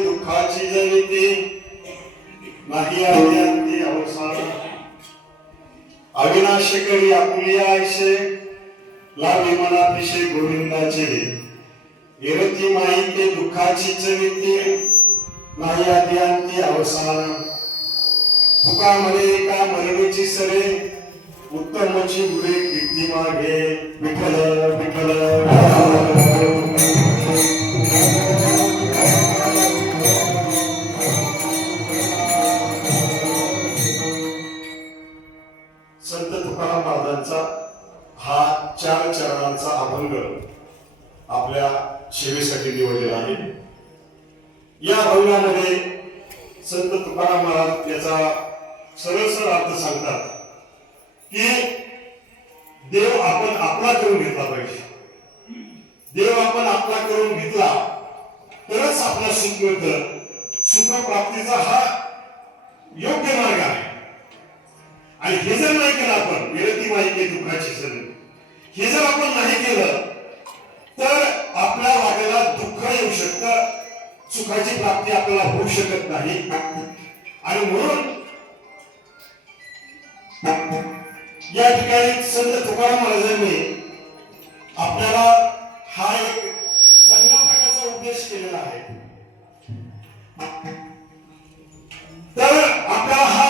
दुःखाची जनिते नाही आद्यांती अवसान अविनाश करी आपुलिया ऐसे लावी मनातिशय गोविंदाचे एरती माहिती दुःखाची जनिते नाही आद्यांती अवसान तुका म्हणे एका मरणीची सरे उत्तमची गुरे कीर्ती मागे विठ्ठल विठ्ठल संत तुकाराम महाराजांचा हा 4 चरणांचा अभंग आपल्या सेवेसाठी निवडलेला आहे. या अभंगामध्ये संत तुकाराम महाराज याचा सरळ सरळ अर्थ सांगतात की देव आपण आपला करून घेतला पाहिजे. देव आपण आपला करून घेतला तरच आपला सुख मिळतं. सुख प्राप्तीचा हा योग्य मार्ग आहे. आणि हे जर नाही केलं आपण विरती माहिती दुःखाची सरी हे जर आपण नाही केलं तर आपल्या वाट्याला दुःख येऊ शकतं. सुखाची प्राप्ती आपल्याला होऊ शकत नाही. आणि म्हणून या ठिकाणी संत तुकाराम महाराजांनी आपल्याला हा एक चांगल्या प्रकारचा उपदेश केलेला आहे. तर आपला हा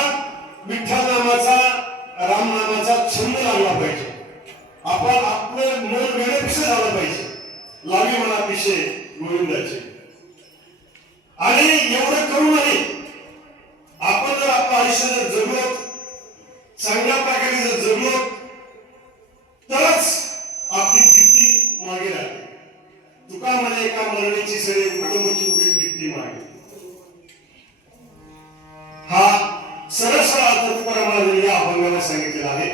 विठ्ठल नामाचा राम नामाचा छंद लागला पाहिजे. आपण आपलं मन वेळेपेक्षा झालं पाहिजे. लावी मनातिशय गोविंदाचे. आणि एवढं करूनही आपण जर आपलं आयुष्य जर जगलो चांगल्या प्रकारे जर जगलो तरच आपली कीर्ती मागे राहते. तुका म्हणे एका मरणीची सरे उत्तमची उभी कीर्ती मागे. हा सरळ सरळ अर्थ तुकाराम महाराजांनी या अभंगाला सांगितलेला आहे.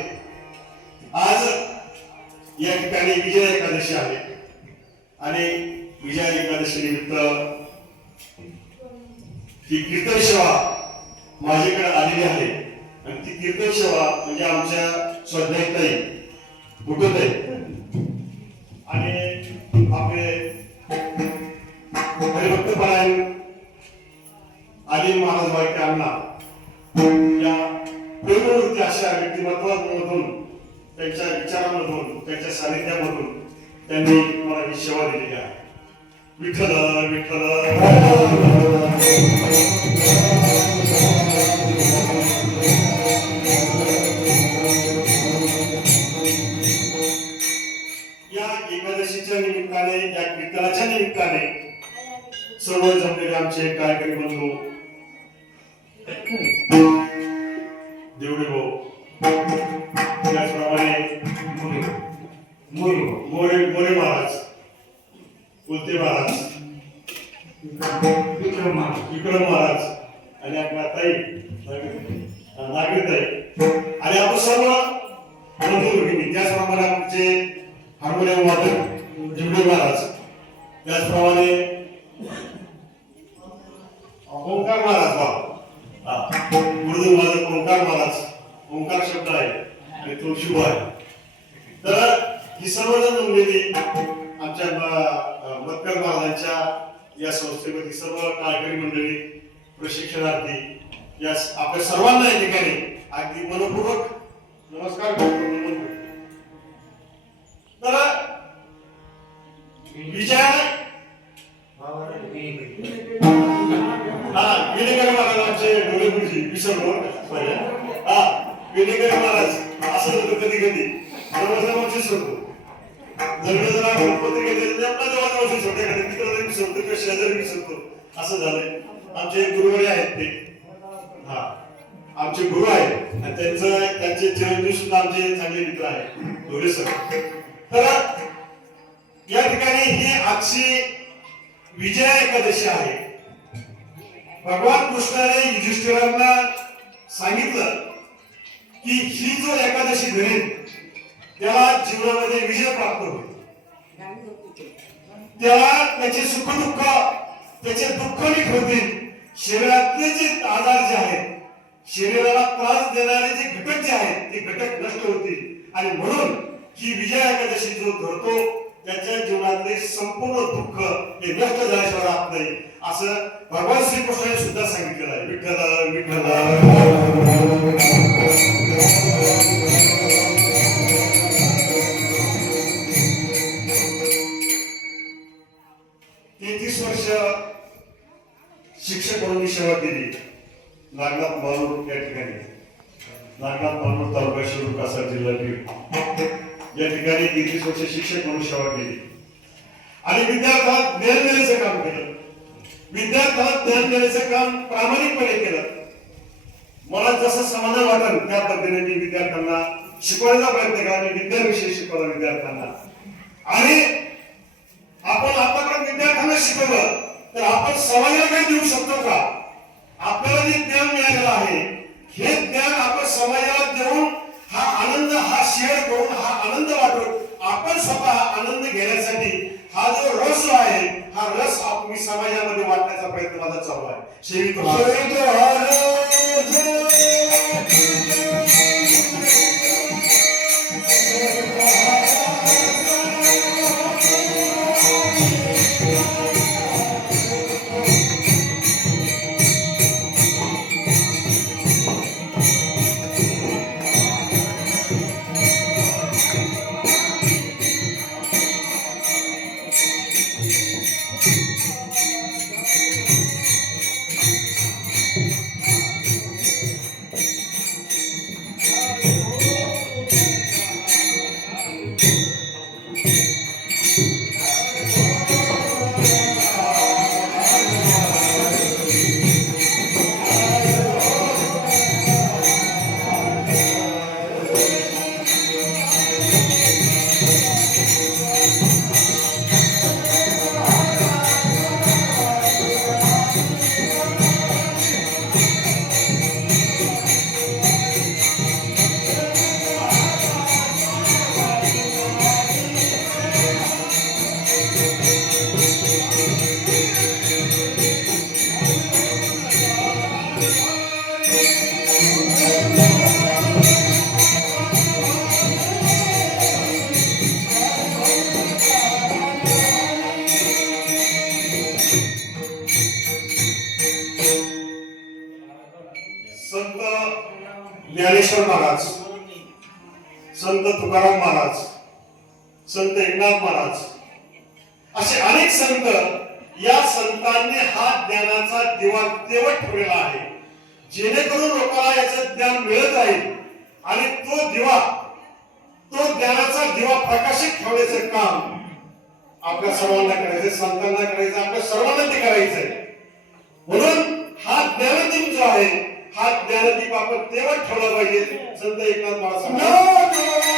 आज या ठिकाणी विजया एकादशी आहे आणि विजया एकादशी निमित्त ही कीर्तन सेवा माझ्याकडे आलेली आहे. आणि ती कीर्तन सेवा म्हणजे आमच्या स्वाध्यायताई कुठंताई आणि आपले हरिभक्तपरायण आदिल महाराज वाईके अण्णा या प्रेमवृत्ती अशा व्यक्तिमत्वामधून त्यांच्या विचारांमधून त्यांच्या सानिध्यामधून त्यांनी मला ही सेवा दिलेली आहे. विठ्ठल विठ्ठल या एकादशीच्या निमित्ताने या कीर्तनाच्या निमित्ताने सर्व जमलेले आमचे कार्यक्रमी बंधू देवडे भाऊ त्याचप्रमाणे मोरे महाराज कुलते महाराज विक्रम महाराज आणि आपला ताई नागरिकताई आणि आपण सर्व बंधू भगिनी त्याचप्रमाणे आमचे हार्मोनियम वादक जिवडे महाराज त्याचप्रमाणे ओंकार महाराज उर्दू वादक ओंकार महाराज ओंकार शब्द आहे आणि तो शुभ आहे. तर ही सर्वजण जमलेली आमच्या मतकर महाराजांच्या या संस्थेमध्ये सर्व कार्यकारी मंडळी प्रशिक्षणार्थी या आपल्या सर्वांना या ठिकाणी अगदी मनपूर्वक नमस्कार करतो. तर विजय विनेकर महाराज आमचे डोळे गुरुजी विसरलो विनेकर महाराज असं विसरतो कधी कधी जवळजवळचे सोडतो लग्न जर आपण पत्रिका दिली आपल्या जवळजवळचे छोटे एखाद्या मित्राला विसरतो किंवा शेजारी विसरतो असं झालंय. आमचे गुरुवारी आहेत ते हा आमचे गुरु आहेत आणि त्यांचे चिरंजीव सुद्धा आमचे चांगले मित्र आहेत धोरे सर. तर या ठिकाणी ही आजची विजया एकादशी आहे. भगवान कृष्णाने युधिष्ठिरांना सांगितलं की ही जो एकादशी धरेल त्याला जीवनामध्ये विजय प्राप्त होईल. त्याला त्याचे सुख दुःख त्याचे दुःख नीट होतील. शरीरातले जे आजार जे आहेत शरीराला त्रास देणारे जे घटक जे आहेत ते घटक नष्ट होतील आणि म्हणून ही विजया एकादशी जो धरतो त्याच्या जीवनातले संपूर्ण दुःख हे नष्ट झाल्याशिवाय राहत नाही असं भगवान श्रीकृष्णाने सुद्धा सांगितलेलं आहे. विठ्ठल विठ्ठल 33 वर्ष शिक्षक म्हणून मी सेवा केली नागनाथ मालूर या ठिकाणी. नागनाथ मालूर तालुका शिरूर कासार जिल्हा बीड या ठिकाणी 33 वर्ष शिक्षक म्हणून सेवा केली आणि विद्यार्थ्याला ज्ञान देण्याचं काम केलं. विद्यार्थ्याला ज्ञान देण्याचं काम प्रामाणिकपणे केलं. मला जसं समाधान वाटलं त्या पद्धतीने मी विद्यार्थ्यांना शिकवायचा प्रयत्न केला. मी विद्याविषयी शिकवला विद्यार्थ्यांना आणि आपण आतापर्यंत विद्यार्थ्यांना शिकवलं तर आपण समाजाला काय देऊ शकतो का? आपल्याला जे ज्ञान मिळालेलं आहे हे ज्ञान आपण समाजाला देऊन हा आनंद हा शेअर करून हा आनंद वाटून आपण स्वतः आनंद घेण्यासाठी हा जो रस आहे हा रस मी समाजामध्ये वाटण्याचा प्रयत्न माझा चालू आहे. ज्ञानेश्वर महाराज, संत तुकाराम महाराज, संत एकनाथ महाराज असे अनेक संत या संतांनी हा ज्ञानाचा दिवा तेवत ठेवलेला आहे जेणेकरून लोकांना याचं ज्ञान मिळत राहील आणि तो दिवा तो ज्ञानाचा दिवा प्रकाशित ठेवण्याचं काम आपल्या सर्वांना करायचं, संतांना करायचं, आपल्या सर्वांना ते करायचंय. म्हणून हा ज्ञानदीप जो आहे हा ज्ञानदीप आपण तेवढ ठेवला पाहिजे. संत एकनाथ महाराज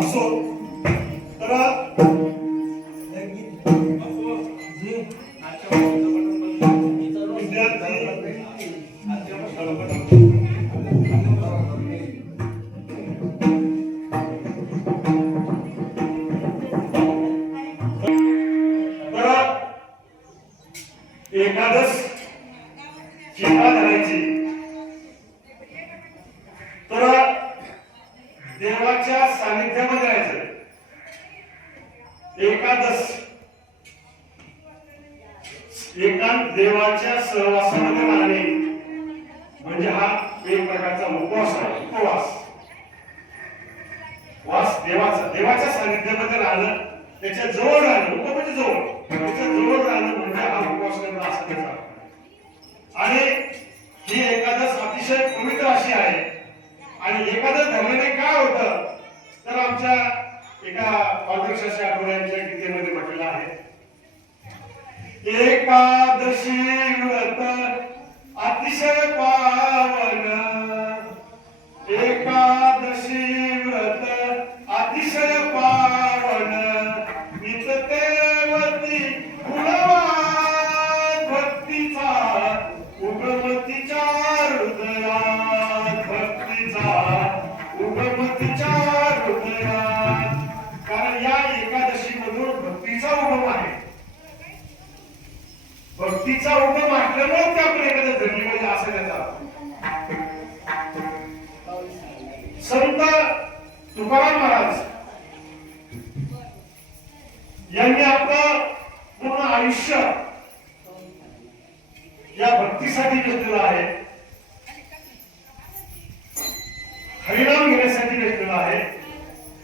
असो तर एकादश चिंता धरायची तर देवाच्या सानिध्यामध्ये राहायचं. एकादश एकांत देवाच्या सहवासामध्ये राहणे म्हणजे हा एक प्रकारचा उपवास आहे. उपवास वास देवाच्या सानिध्यामध्ये राहणं, त्याच्या जवळ राहणं, उप म्हणजे जवळ, त्याच्या जवळ राहणं म्हणजे हा उपवास करणं असं त्याचा. आणि ही एकादश अतिशय पवित्र अशी आहे. आणि एकादश धरल्याने काय होतं तर आमच्या एका पारदर्शक आठवड्यांच्या गीतेमध्ये म्हटलेलं आहे, एकादशी व्रत अतिशय पावन, एकादशी व्रत अतिशय पावन, नित्यवती गुणवान भक्तीचा उगमतीच्या हृदयात, भक्तीचा उगमतीच्या हृदयात. कारण या एकादशी मधून भक्तीचा उगम आहे. भक्तीचा उगम असल्यामुळे ते आपण एखाद्या धर्मीमध्ये असं त्याचा संत तुकाराम महाराज यांनी आपलं पूर्ण आयुष्य या भक्तीसाठी घेतलेलं आहे, हरिनाम घेण्यासाठी घेतलेलं आहे.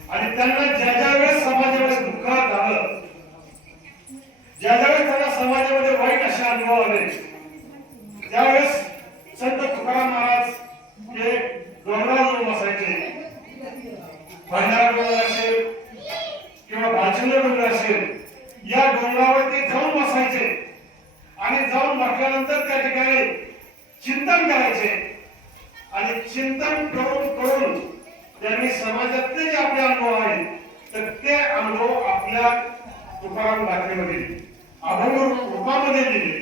आणि त्यांना ज्या ज्या वेळेस समाजामध्ये दुःख झालं, ज्या ज्यावेळेस त्यांना समाजामध्ये वाईट असे अनुभव आले, त्यावेळेस संत तुकाराम महाराज हे डोंगरावर जाऊन बसायचे. भंडारा डोंगर असेल किंवा भाचंद्र डोंगर असेल, या डोंगरावर ते जाऊन बसायचे. आणि जाऊन बसल्यानंतर त्या ठिकाणी चिंतन करायचे. आणि चिंतन करून करून त्यांनी समाजातले जे आपले अनुभव आहेत तर ते अनुभव आपल्या तुकाराम गाथेमध्ये अभंग रूपामध्ये दिले,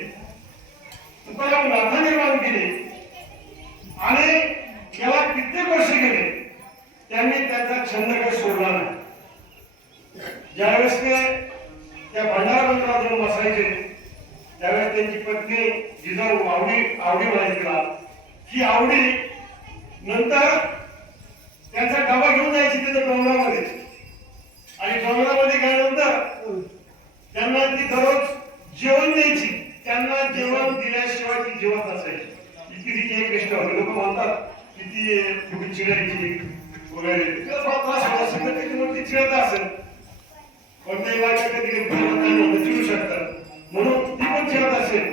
तुकाराम गाथा निर्माण केली. आणि याला कित्येक वर्ष गेले त्यांनी त्याचा छंद काही सोडला नाही. ज्यावेळेस ते त्या भंडारा डोंगरावर जाऊन बसायचे त्यावेळेस त्यांची पत्नी जिजाऊ आवडी म्हणायची तिला, ही आवडी नंतर त्यांचा डबा घेऊन जायची तिथे डोंगरामध्ये. आणि डोंगरामध्ये गेल्यानंतर त्यांना ती दररोज जेवण द्यायची. त्यांना जेवण दिल्याशिवाय ती जेवत नसायची. इतकी तिची एक निष्ठा होती. लोक म्हणतात की ती कुठे चिडायची वगैरे, ती चिडत असेल पण ते वाईट कधी चिडू शकतात म्हणून ती पण चिडत असेल.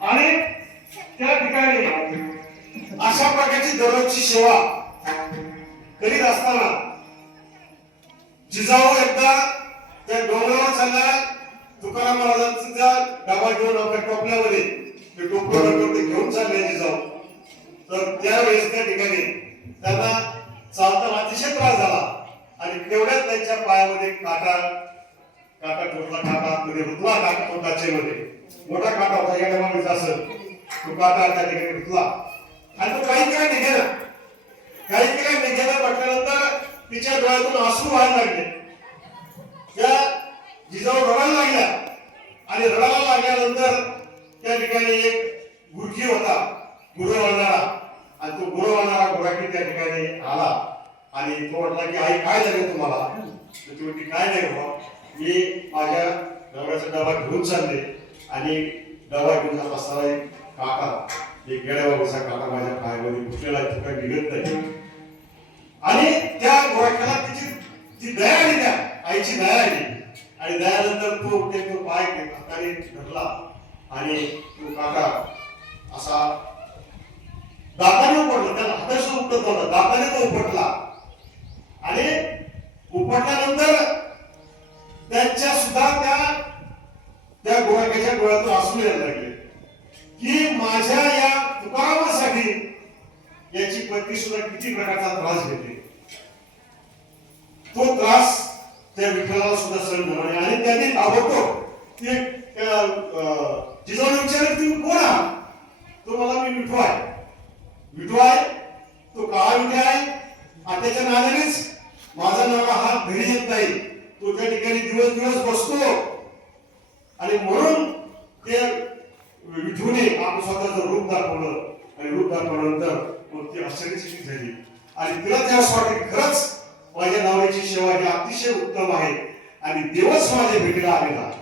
आणि त्या ठिकाणी अशा प्रकारची दररोजची सेवा करीत असताना जिजाऊ एकदा त्या डोंगरावर चालल्या, तुकाराम महाराजांचा डबा घेऊन आपल्या टोपल्यामध्ये ते टोपलं घेऊन चालले जिजाऊ. तर त्यावेळेस त्या ठिकाणी त्यांना चालताना अतिशय त्रास झाला. आणि तेवढ्यात त्यांच्या पायामध्ये काटा ठोकला, काटा मध्ये रुतला, काचेमध्ये मोठा काटा होता या डब्यामध्ये असेल, तो काटा त्या ठिकाणी रुतला. आणि तो काही काय निघेना, काही काय निघेना म्हटल्यानंतर तिच्या डोळ्यातून अश्रू व्हायला लागले. त्या जिजाऊ रडायला लागल्या. आणि रडायला लागल्यानंतर त्या ठिकाणी एक गुरखी होता, गुरु वाळणारा. आणि तो गुरु वाळणारा गुराखी त्या ठिकाणी आला. आणि तो म्हटला की आई काय झालं तुम्हाला? ती म्हटली काय नाही बाबा, मी माझ्या नवऱ्याचा डबा घेऊन चालले आणि डबा घेऊन जात असताना एक काटा, एक गेड्या बाबाचा काटा माझ्या पायामध्ये घुसलेला आहे, तो काही निघत नाही. आणि त्या गुराख्याला ती दया आली, त्या आईची दया आली. आणि दयानंतर तो पाय हाताने धरला आणि तो काटा असा दाताने उपटला. त्याला हाताशी उपटत नव्हता, दाताने तो उपटला. आणि उपटल्यानंतर त्यांच्या सुद्धा त्या गुराख्याच्या डोळ्यातून असून याची पत्नी सुद्धा किती प्रकारचा त्रास घेते. तो त्रास त्या विठ्ठलाला सुद्धा सहन झाला आणि त्यांनी ताबडतोब ते जिजाऊने विचारलं तुम्ही कोण आहात? तो मला मी विठू आहे. विठू आहे तो काळा विठू आहे. आत्याच्या नावानेच माझा नवरा हा घरी येत नाही. तो त्या ठिकाणी दिवस दिवस बसतो आणि म्हणून ते विठूने आपलं स्वतःचं रूप दाखवलं आणि रूप दाखवल्यानंतर मग ती आश्चर्यचकित झाली आणि तिला त्यावेळेस वाटलं खरंच माझ्या नवऱ्याची सेवा ही अतिशय उत्तम आहे आणि देवच माझ्या भेटीला आलेला आहे.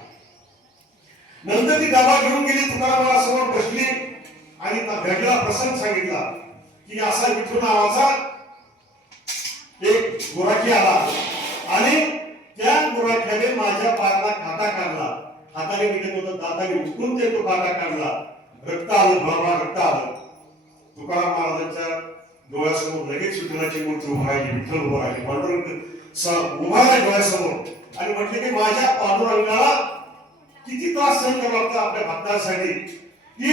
नंतर ती डबा घेऊन गेली, तुकारामासमोर बसली आणि घडलेला प्रसंग सांगितला की असा विठू नावाचा एक गुराखी आला आणि त्या गुराख्याने माझ्या पायाला काटा काढला. हाताने निघत होता, दाताने उचकून ते तो काटा काढला. रक्त आलं, भरभरा रक्त आलं. तुकाराम महाराजांच्या डोळ्यासमोर लगेच विठ्ठलाची मूर्ती उभा राहिली. विठ्ठल उभा राहिली, पांडुरंग उभा राहिला डोळ्यासमोर आणि म्हटले की माझ्या पांडुरंगाला किती त्रास सहन करावा लागतो आपल्या भक्तांसाठी की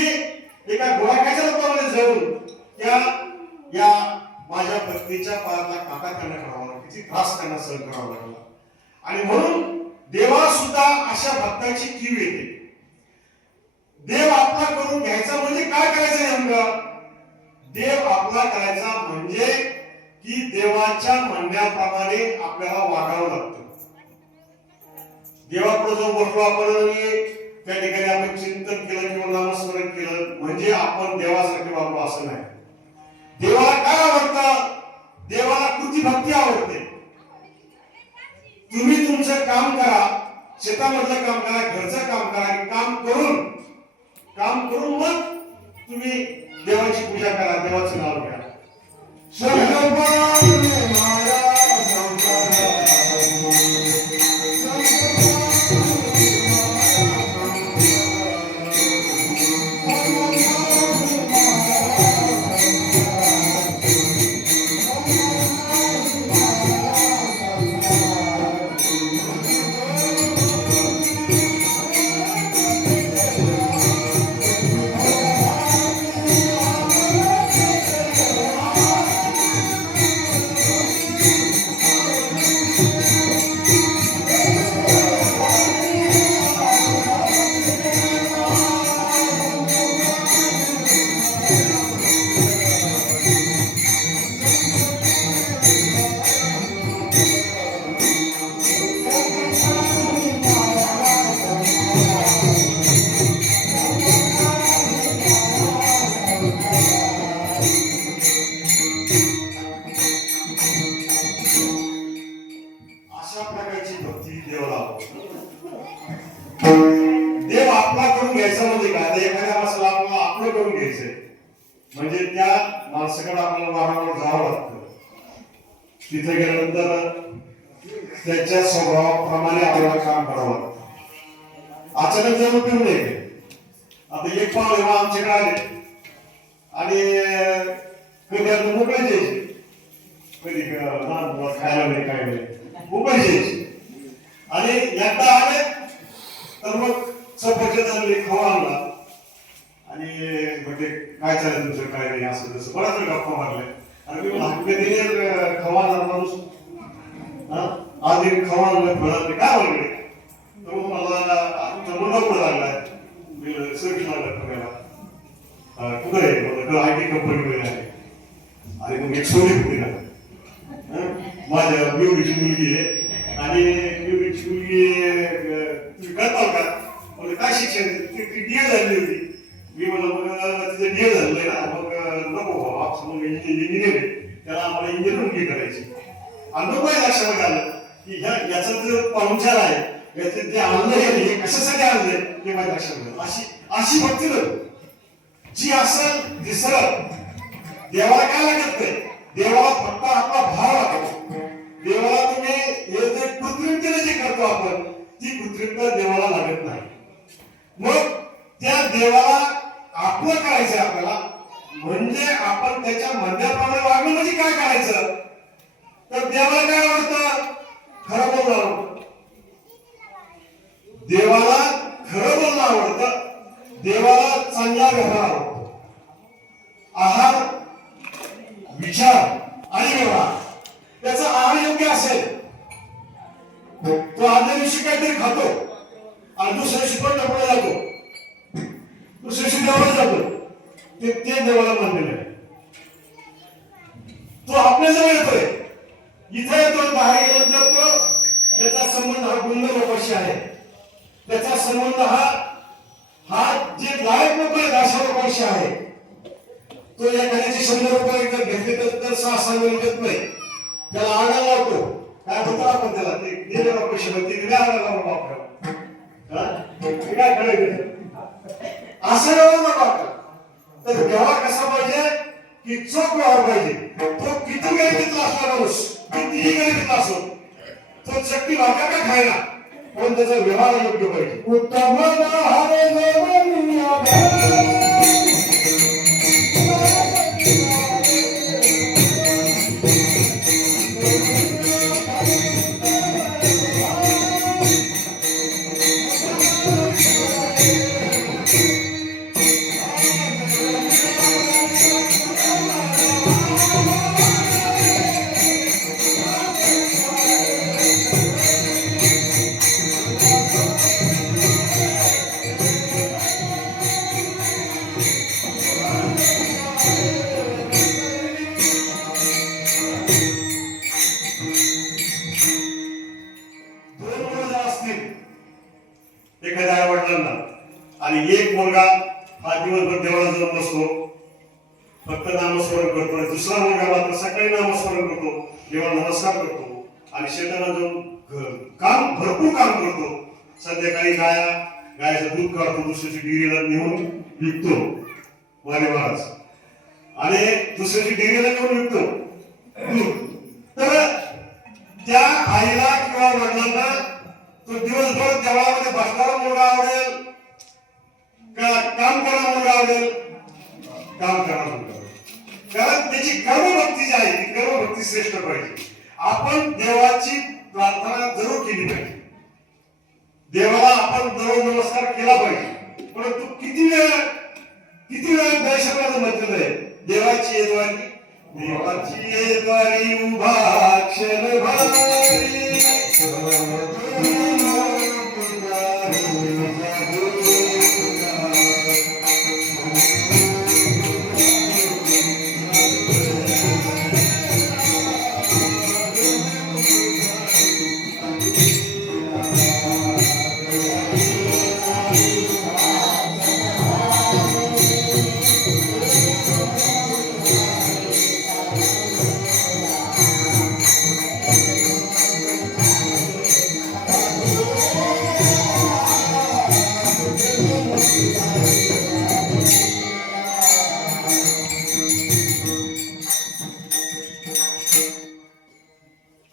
एका गुराख्याच्या रूपामध्ये जाऊन त्या या माझ्या पत्नीच्या पायाला काटा त्यांना करावा लागला, किती त्रास त्यांना सहन करावा लागला. आणि म्हणून देवाला सुद्धा अशा भक्ताची कीव येते. देव आपला करून घ्यायचा म्हणजे काय करायचं नेमकं? देव आपला करायचा म्हणजे की देवाच्या म्हणण्याप्रमाणे आपल्याला वागावं लागतं. देवापुढे जाऊन बसलो आपण आणि त्या ठिकाणी आपण चिंतन केलं किंवा नामस्मरण केलं म्हणजे आपण देवासाठी वागलो असं नाही. देवाला काय आवडतं? देवाला कृती भक्ती आवडते. तुम्ही तुमचं काम करा, शेतामधलं काम करा, घरचं काम करा, काम करून मग तुम्ही देवाची पूजा करा, देवाचं नाव घ्या. देव आपला करून घ्यायचा म्हणजे काय? एखाद्या माणसाला आपल्याला आपलं करून घ्यायचंय म्हणजे त्या माणसाकडे आपल्याला वारंवार जावं लागतं. तिथे गेल्यानंतर त्याच्या स्वभावाप्रमाणे आपल्याला काम करावं लागतं. अचानक जर उपयोग नाही. आता एक पाहुणे आमच्याकडे आले आणि कधी आता मोकळे द्यायचे, कधी खायला नाही काय नाही मोकळे द्यायचे आणि एकदा आले तर मग सफरचंद आणले, खवा आणला आणि म्हणजे काय चालेल तुमचं काय नाही असं तसं बराच वेळ गप्पा मारले आणि मी कधी खवा आणला माणूस आधी खवा आणलं फळांनी काय वगैरे तर मग मला तुमचा मुलगा पुढे लागलाय सर्विस लागला बघायला कुठं आहे म्हणजे IT कंपनीमध्ये आहे आणि मग एक सोनी पुढे लागला. माझ्या बिवडीची मुलगी आहे आणि बिवडीची मुलगी तुम्ही करताल का म्हणजे काय शिक्षण ती DA झाली होती. मी म्हणलं मग तिथे DA झालंय ना मग नको बाबा मग इंजिनियर आहे त्याला आम्हाला इंजिनिअरिंग करायची आणि मग माझ्या लक्षामध्ये आलं की याचा जो पाहुणचार आहे याचे जे आणलंय हे कशासाठी आणलंय हे माझ्या लक्षात अशी भक्ती जी असं दिसलं देवाला काय लागत नाही. देवाला फक्त आपला भाव लागतो. देवाला तुम्ही हे जे कृत्रिमतेने जे करतो आपण ती कृत्रिमता देवाला लागत नाही. मग त्या देवाला आपलं करायचं आपल्याला म्हणजे आपण त्याच्या म्हणण्याप्रमाणे वागणं म्हणजे काय करायचं तर देवाला काय आवडतं? खरं बोलणं आवडतं. देवाला खरं बोलणं आवडतं. देवाला चांगला व्यवहार आवडतो. आहार विचार आणि व्यवहार त्याचा आहार योग्य असेल, तो आदल्या दिवशी काहीतरी खातो आणि दुसऱ्या दिवशी पण डबडा जातो, दुसऱ्या दिवशी देवाला जातो, ते देवाला मानलेलं आहे. तो आपल्या जवळ येतोय, इथे येतो, बाहेर गेल्यानंतर तो त्याचा संबंध हा गुंड लोकांशी आहे. त्याचा संबंध हा जे लायक लोक आहेत अशा लोकांशी आहे. तो एखाद्याचे 100 रुपये जर घेतले तर 6 महिने देत नाही, त्याला आगायला लावतो. काय म्हणतो आपण त्याला, ते गेलेला पैसे ते आगायला लावतो आपल्याला. काय करायचं असं व्यवहार नको आपल्याला. तर व्यवहार कसा पाहिजे की चोख व्यवहार पाहिजे. तो किती गरिबीतला असला माणूस, कितीही गरिबीतला असो, तो चक्की भाकर का खायला, पण त्याचा व्यवहार योग्य पाहिजे. उत्तम एखाद्या आई वडिलांना आणि एक मुलगा हा दिवसभर देवाला जाऊन बसतो, फक्त नामस्मरण करतो, दुसरा मुलगा मात्र सकाळी नामस्मरण करतो, देवाला नमस्कार करतो आणि शेताला जाऊन काम भरपूर काम करतो. संध्याकाळी गायचं दूध काढतो, दुसऱ्याची डेअरीला नेऊन विकतो वाले महाराज, आणि दुसऱ्याची डेअरीला नेऊन विकतो दूध. तर त्या आईला किंवा वडिलांना तो दिवसभर देवळामध्ये बसणारा मुलगा आवडेल का काम करणारा मुलगा आवडेल? काम करणारा मुलगा. कारण त्याची कर्मभक्ती जी आहे ती कर्मभक्ती श्रेष्ठ पाहिजे. आपण देवाची प्रार्थना जरूर केली पाहिजे, देवाला आपण दररोज नमस्कार केला पाहिजे, परंतु किती वेळ दर्शनाचं म्हटलेलं आहे, देवाची येद्वारी उभा क्षण भारी.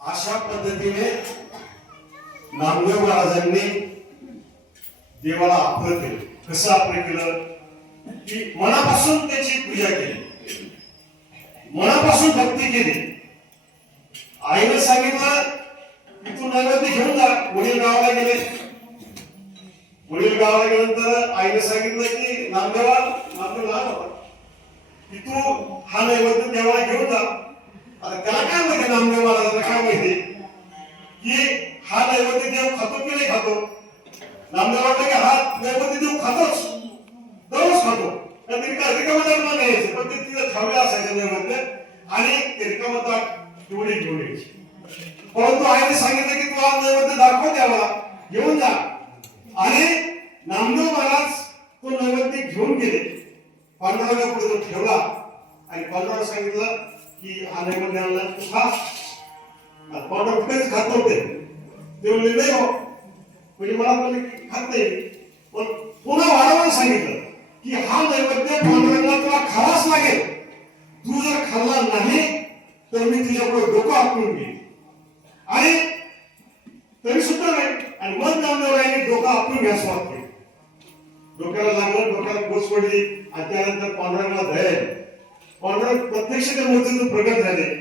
अशा पद्धतीने नामदेव महाराजांनी देवाला आपलं केलं. कसं आपलं केलं की मनापासून त्याची पूजा केली, मनापासून भक्ती केली. आईने सांगितलं की तू नैवेद्य घेऊन जा. वडील गावाला गेले, वडील गावाला गेल्यानंतर आईने सांगितलं की नामदेव लहान होता की तू हा नैवेद्य देवाला घेऊन जा. आता त्याला काय माहिती, नामदेव महाराजांना काय माहिती की हा नैवेद्य देव खातो की नाही खातो. नामदेव वाटलं की हा नैवेद्य देव खातोच, दररोज खातो. रिकामं ताट घ्यायचं, पण ते तिथं ठेवलं असायचं नैवेद्य आणि ते रिकामं ताट तेवढी घेऊन यायची. परंतु आईने सांगितलं की तू आज नैवेद्य दाखव देवाला, घेऊन जा. आणि नामदेव महाराज तो नैवेद्य घेऊन गेले, पांडुरंगा पुढे तो ठेवला आणि पांडुरंगा सांगितलं की हा नैवेद्य आणला तू खा. पांडुरंग कुठेच खात नव्हते, ते म्हणले नाही हो, म्हणजे मला खात नाही. पण पुन्हा वारंवार सांगितलं की हा नैवेद्य पांडुरंगाला तुला खावाच लागेल, तू जर खाल्ला नाही तर मी तुझ्यापुढे डोकं आपटून घेईन. आणि तरी सुद्धा नाही. आणि मग नामदेवरायांनी डोकं आपटून घ्यायला सुरुवात केली. डोक्याला लागलं, डोक्याला बोच पडली आणि त्यानंतर पांडुरंगाला दया. पांडुरंग प्रत्यक्ष त्या मूर्तीतून प्रगट झाले.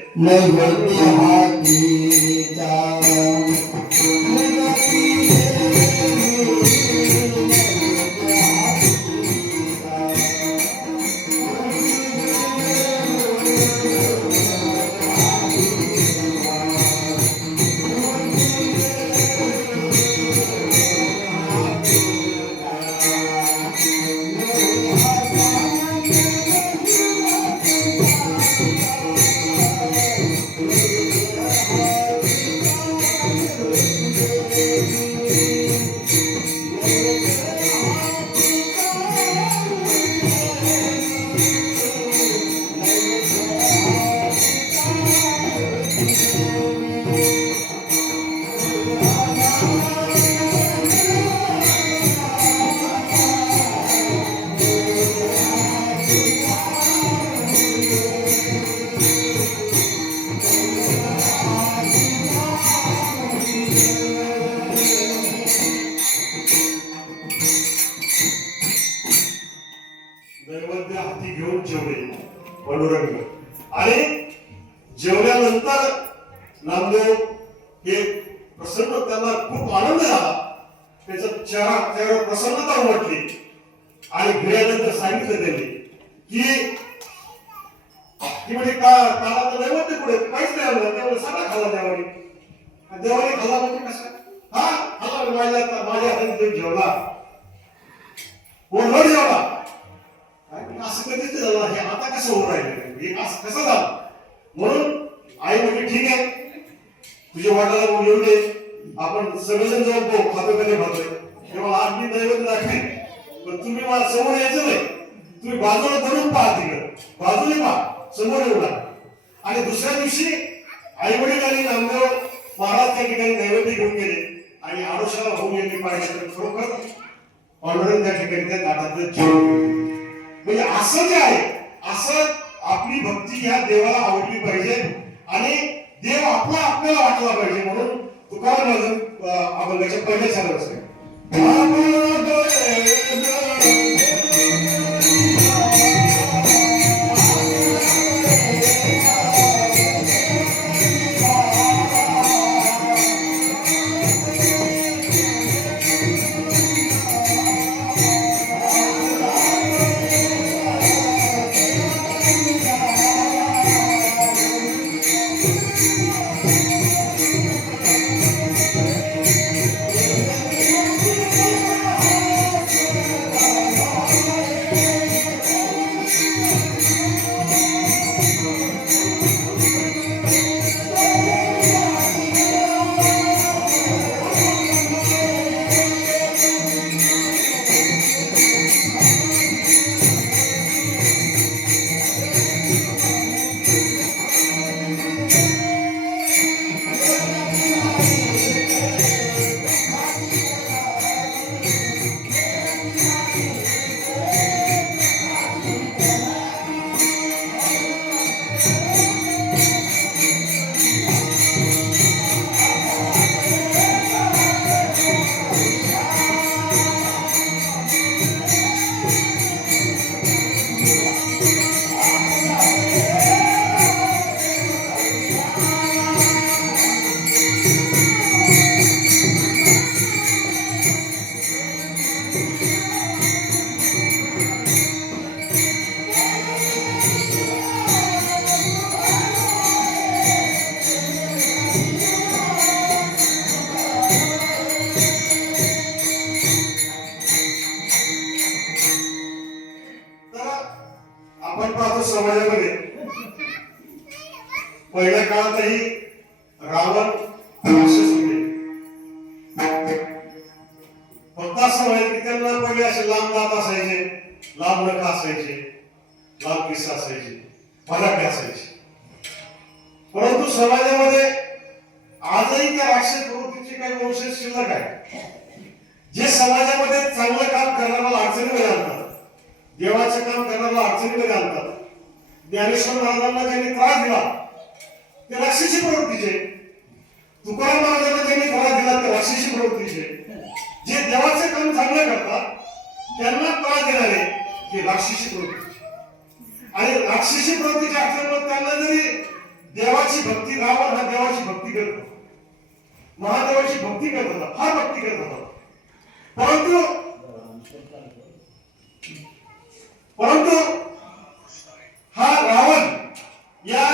ओरडलं. आणि जेवल्यानंतर नामदेव हे प्रसन्न, त्यांना खूप आनंद झाला, त्याचा चेहरा प्रसन्नता उमटली. आणि घरी सांगितलं त्यांनी की म्हणजे काला तर नैवेद्य पुढे काहीच नाही आणलं, त्यामुळे सगळा खाल्ला देवाने. देवाने खाल्ला म्हणजे कसं? हा खाल्ला, माझ्या हाताने देव जेवला, कोण जेवला. असं कधीच झालं, हे आता कसं होऊ राहिलं, हे असं कसं झालं? म्हणून आई म्हणजे ठीक आहे, तुझ्या वाटाला येऊ दे, आपण सगळेजण जाऊन खातो कधी खातोय तेव्हा आज मी नैवेद्य दाखवेन, पण तुम्ही मला समोर यायचं नाही, तुम्ही बाजूला धरून पहा, तिकडं बाजूने पहा, समोर येऊ नका. आणि दुसऱ्या दिवशी आई वडील आणि नामदेव महाराज त्या ठिकाणी नैवेद्य घेऊन गेले आणि आडोशाला होऊन यांनी पाहिजे तर खरोखर पांडुरंग त्या ठिकाणी त्या ताटातलं जेवण. म्हणजे असं जे आहे, असं आपली भक्ती ह्या देवाला आवडली पाहिजे आणि देव आपल्याला वाटला पाहिजे. म्हणून तुकाराम अभंगाच्या पहिल्या चालू असते समाजामध्ये. पहिल्या काळातही रावण राक्षस होते, फक्त असं व्हायचं की त्यांना पहिले असे लांब दात असायचे, लांब नख असायचे, लांब केस असायचे, फलाटे असायचे. परंतु समाजामध्ये आजही त्या राक्षस प्रवृत्तीचे काही वंशज शिल्लक आहे, जे समाजामध्ये चांगलं काम करणाऱ्याला अडचणीमध्ये आणतात, देवाचं काम करणाऱ्याला अडचणीमध्ये आणतात. ज्ञानेश्वर महाराजांना ज्यांनी त्रास दिला ते राक्षसी प्रवृत्तीचे, तुकाराम महाराजांना ज्यांनी त्रास दिला ते राक्षसी प्रवृत्तीचे, जे देवाचे काम चांगलं करतात त्यांना त्रास देणारे ते राक्षसी प्रवृत्तीचे. आणि राक्षसी प्रवृत्तीच्या असल्यामुळे त्यांना जरी देवाची भक्ती, रावण हा देवाची भक्ती करतो, महादेवाची भक्ती करत होता, फार भक्ती करत होता, परंतु हा रावण, या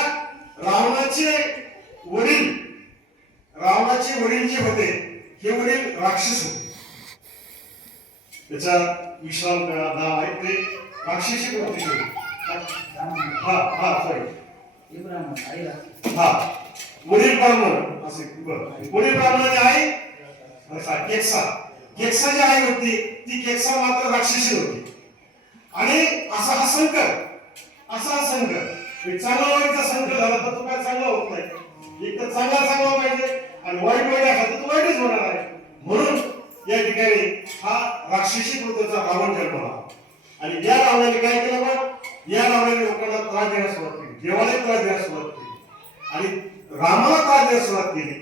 रावणाचे वडील जे होते हे वडील राक्षस होते. त्याचा विश्राम नाव आहे, ते राक्षसी प्रवृत्तीचे होते. वडील ब्राह्मण असे, वडील ब्राह्मणाची आई केक्सा जी आई होती ती केक्सा मात्र राक्षसी होती. आणि असा हा संघ चांगला वाईटचा संघ झाला तर तो काय चांगला होत नाही. एक तर चांगला पाहिजे आणि वाईट असा तर तो वाईटच होणार आहे. म्हणून या ठिकाणी हा राक्षसी प्रवृत्तीचा रावण जन्मला. आणि या रावणाने काय केलं, मग या रावणाने लोकांना त्रास देण्यास सुरुवात केली, देवाला त्रास देण्यास सुरुवात केली आणि रामाला त्रास देण्यास सुरुवात केली.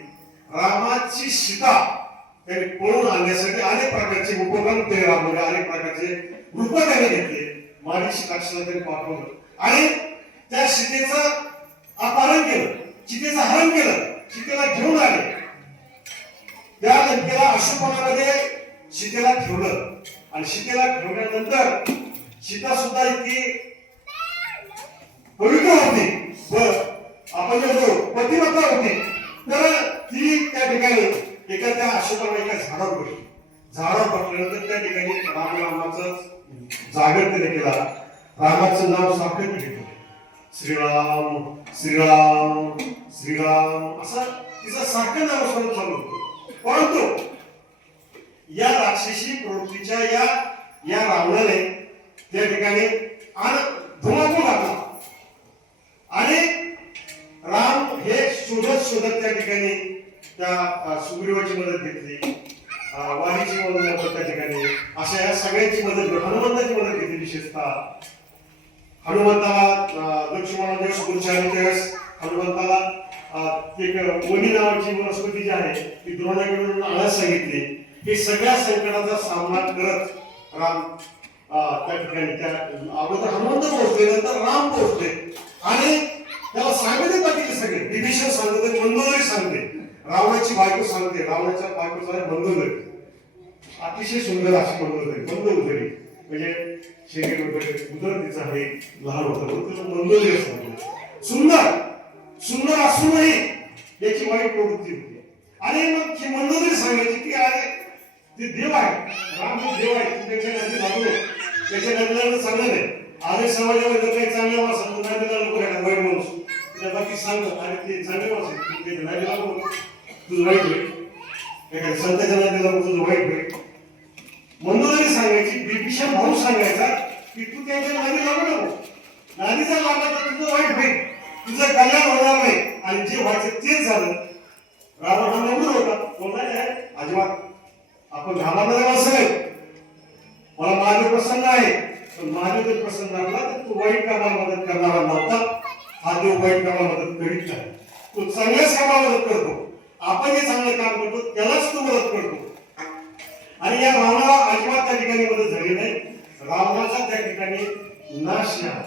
रामाची सीता त्यांनी पळून आणण्यासाठी अनेक प्रकारचे उपक्रम ते राबवले, अनेक प्रकारचे रूप त्याने घेतले. मारीची राक्षसाला त्यांनी पाठवलं आणि त्या सीतेचं अपहरण केलं, सीतेचं हरण केलं, सीतेला घेऊन आले. त्या लंकेला अशुपणामध्ये सीतेला ठेवलं आणि सीतेला ठेवल्यानंतर सीता सुद्धा इतकी पवित्र होती व आपण म्हणतो पतिव्रता होती. तर ती त्या ठिकाणी एका त्या अशोकाला एका झाडावर बसली. झाडावर बसल्यानंतर त्या ठिकाणी रामाचं जागर त्याने केला. रामाचं नाव सारखं घेतलं, श्रीराम श्रीराम श्रीराम असं तिचं सारखं नाव स्मरण चालू होतं. परंतु या राक्षसी प्रवृत्तीच्या या रावणाने त्या ठिकाणी धुमाकूळ घातला आणि राम हे शोधत त्या ठिकाणी त्या सुग्रीवाची मदत घेतली, वालीची मदत त्या ठिकाणी, अशा या सगळ्यांची मदत, हनुमंताची मदत घेतली. विशेषतः हनुमंताला लक्ष्मणाला जेव्हा गुरुचारी त्यावेळेस हनुमंताला एक वनी नावाची वनस्पती जी आहे ती द्रोणाकडून आणायला सांगितली. हे सगळ्या संकटाचा सामना करत राम त्या ठिकाणी त्या अगोदर हनुमंत पोहोचले, नंतर राम पोहोचले आणि त्याला सांगते बाकीचे सगळे. विभीषण सांगते, मंदोदरी सांगते, रावणाची बायको सांगते, रावणाच्या बायकोचा आहे मंदोदरी, अतिशय सुंदर अशी मंदोदरी म्हणजे शरीर वगैरे उदर तिचं आहे, लहान होतं मंदोदरी सांगते. सुंदर असूनही याची वाईट प्रवृत्ती होती. आणि मग ही मंदोदरी सांगायची की अरे ते देव आहे, राम हे देव आहे, त्याच्या नदी लागलो, त्याच्या नदीला चांगलं नाही. आधी समाजामध्ये जर काही चांगलं माणसं तर नदीला नको राहणार वाईट माणूस, त्या बाकी सांगतो अरे ते चांगले माणसं ते नदीला नको, तुझं वाईट होईल, एखाद्या संताच्या नदीला तुझं वाईट होईल. मंदोदरी सांगायची, विभीषण भाऊ सांगायचा की तू त्याच्या नदी लागू नको, नदीचा लागला तर तुझं वाईट होईल, तुझं कल्याण होणार नाही. आणि जे व्हायचं तेच झालं. रावण हा नवरा होता, बोलला अजिबात आपण घाबरणारे माणसं नाही, मला महादेव प्रसन्न आहे, पण महादेव जर प्रसन्न असला तर तू वाईट कामाला मदत करणारा नव्हता. हा देव वाईट कामाला मदत करीत नाही, तो चांगल्याच कामाला मदत करतो. आपण जे चांगलं काम करतो त्यालाच तो मदत करतो. आणि या रावणाला अजिबात त्या ठिकाणी मदत झाली नाही. रावणाचा त्या ठिकाणी नाश झाला,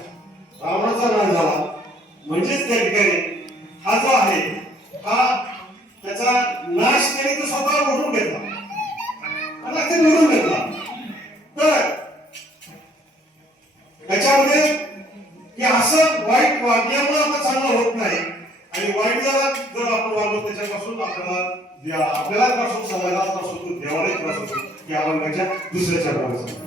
रावणाचा नाश झाला. म्हणजेच त्या ठिकाणी हा जो आहे हा त्याचा नाश त्याने तो स्वतः ओढून घेतला, निवडून घेतला. तर त्याच्यामध्ये की असं वाईट वागल्यामुळे आपलं चांगलं होत नाही. आणि वाईट जर आपण वागलो त्याच्यापासून आपल्याला त्रास होतो, समाजाला त्रास होतो, देवालाही त्रास होतो की आपण त्याच्या दुसऱ्याच्या त्रास